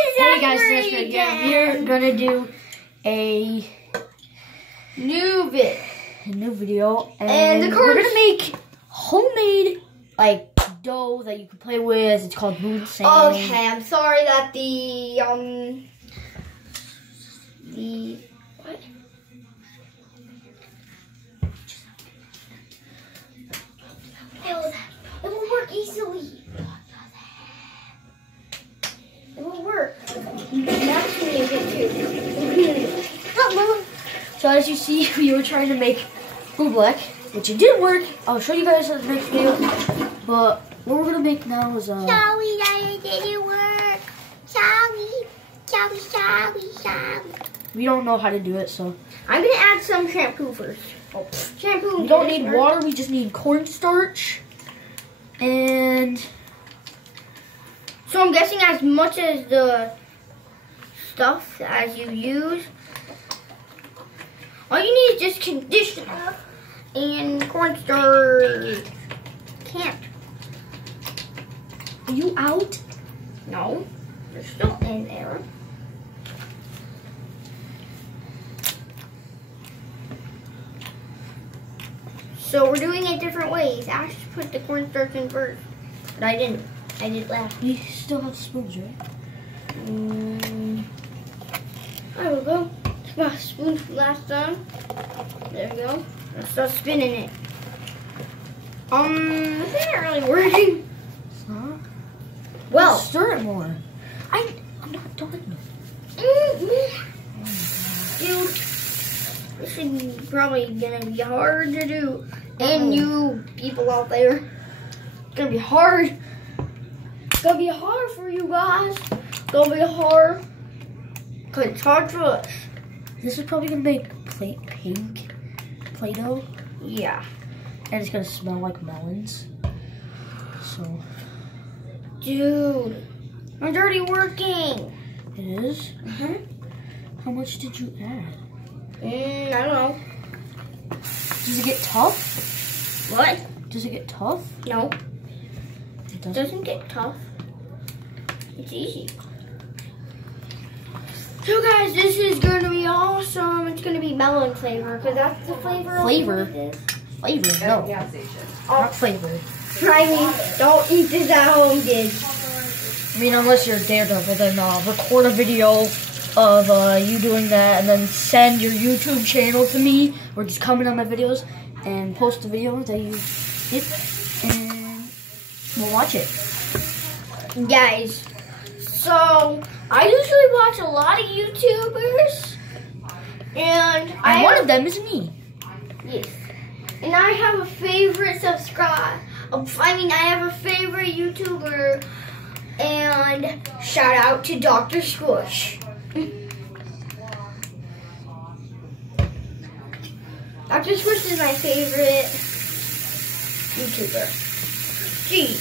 Hey guys, it's again. We're gonna do a new video, and we're gonna make homemade dough that you can play with. It's called moon sand. Okay, I'm sorry that the what? It will work easily. It will work. That's me a bit too. So as you see, we were trying to make oobleck, which it did work. I'll show you guys how to make video. But what we're gonna make now is Sorry that it didn't work. Sorry. We don't know how to do it, so I'm gonna add some shampoo first. Oh, shampoo. We don't need water. We just need cornstarch, and so I'm guessing as much as the stuff as you use. All you need is just conditioner and cornstarch. Can't. Are you out? No, they're still in there. So we're doing it different ways. Ash put the cornstarch in first, but I didn't. I did last. You still have spoons, right? There we go. It's my spoon from last time. There we go. Let's start spinning it. It's not really working. It's not? Well, stir it more. I'm not done. Dude, this is probably gonna be hard to do. And you people out there, it's gonna be hard. It's gonna be hard for you guys. It's gonna be hard. Cause it's hard for us. This is probably gonna make pink Play-Doh. Yeah. And it's gonna smell like melons. So. Dude, it's already working. It is? How much did you add? I don't know. Does it get tough? What? Does it get tough? No. It doesn't get tough. It's easy. So guys, this is going to be awesome. It's going to be melon flavor because that's the flavor. Flavor? Flavor, no. Not flavor. Try me. Don't eat this at home, kids. I mean, unless you're Daredevil, then record a video of you doing that and then send your YouTube channel to me or just comment on my videos and post the video that you did and we'll watch it. Guys, so I usually watch a lot of YouTubers and one of them is me. Yes. And I have a favorite I have a favorite YouTuber, and shout out to Dr. Squish. Dr. Squish is my favorite YouTuber. Jeez,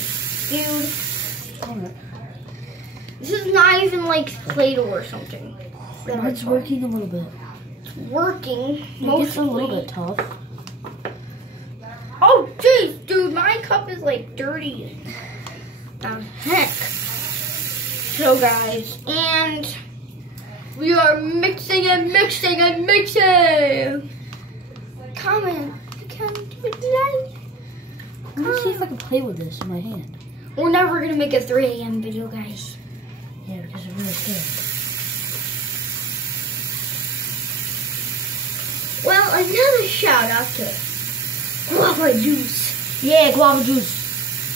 dude. This is not even like Play-Doh or something. It's working a little bit. It's working. It gets a little bit tough. Oh, jeez, dude, my cup is like dirty. The heck. So, guys, and we are mixing and mixing and mixing. Comment. Let me see if I can play with this in my hand. We're never gonna make a 3 a.m. video, guys. Yeah, because I'm really scared. Well, another shout out to guava juice. Yeah, guava juice.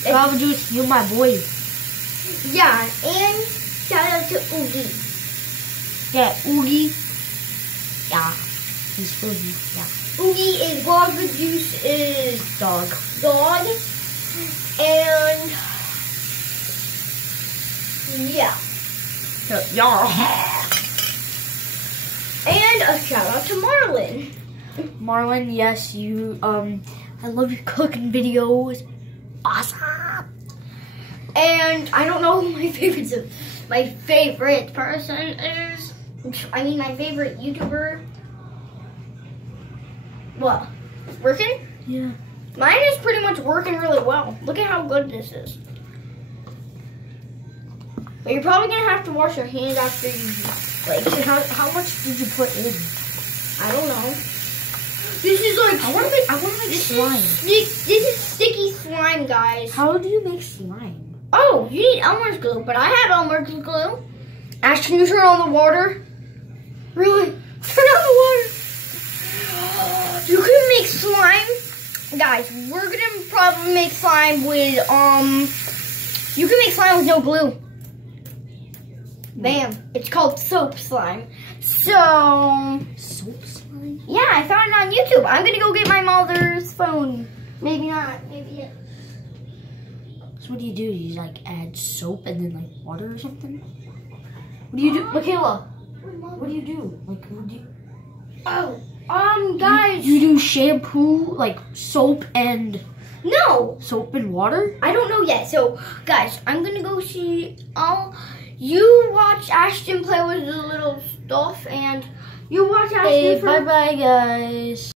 Guava juice, you're my boy. Yeah, and shout out to Oogie. Yeah, Oogie. Yeah, he's Oogie. Yeah. Oogie is guava juice is Dog. And yeah. Yeah. And a shout out to Marlon. Marlon, yes, you, I love your cooking videos. Awesome. And I don't know who my favorite person is. I mean, my favorite YouTuber. What? Working? Yeah. Mine is pretty much working really well. Look at how good this is. But you're probably gonna have to wash your hands after you. Like, how much did you put in? I don't know. This is like I want to make slime. This is sticky slime, guys. How do you make slime? Oh, you need Elmer's glue, but I have Elmer's glue. Ash, can you turn on the water? Really? Turn on the water. You can make slime, guys. We're gonna probably make slime with You can make slime with no glue. Bam! It's called soap slime. So Soap slime? yeah, I found it on YouTube. I'm gonna go get my mother's phone. Maybe not. Maybe yeah. So what do? You like add soap and then like water or something? What do you do, Michaela? What do you do? Like, what do you? Oh, guys. You do shampoo, like soap and No, water? I don't know yet. So, guys, I'm gonna go see. You watch Ashton play with the little stuff, and you watch Ashton. Hey, bye bye, guys.